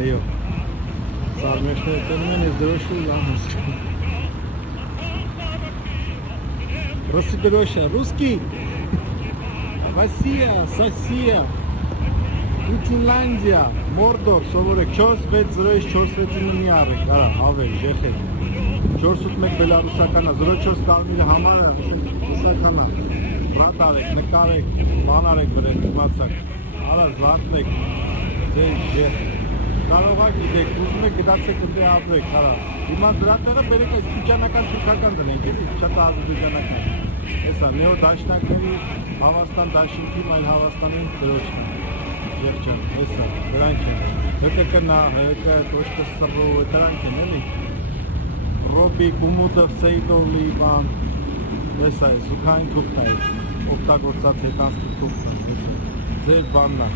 Այո։ Սարմեշները տենում են ես դրոշու լամս։ Ռուսի ռուսկի։ Վասիա, Սասիա։ Ֆինլանդիա, Մորդոր, սովորեք 4-6-0-4-6-ը մի արեք, արա, ավել, ժեխեք 4-8-1 բելարուսականա, 0-4 կալմիլը համարը, իսականա, վատ արեք, նկարեք, ման արեք վրեն, իմացակ, արա, զանտնեք, ձեր ժեխ, կարողակ գիտեք, ուզում եք գիտացեք ընդե ապրեք, արա, հիմա դրա տեղը բերեք այս իջանական թուրքական դնենք, էսի շատ ազդուջանակն է, էսա, նեո դաշնակների Հավաստան դաշինքին, այլ Հավաստանին դրոչն է Եղջան, հեսա, դրանք են, հկկնա, հկը, տոշկը սրով, դրանք են, էլի, Ռոբի, Գումուտով, Սեյդովլի, բան, հեսա է, սուքային թուղթ է, օգտագործած հետանցու թուղթ է, ձեր բաննա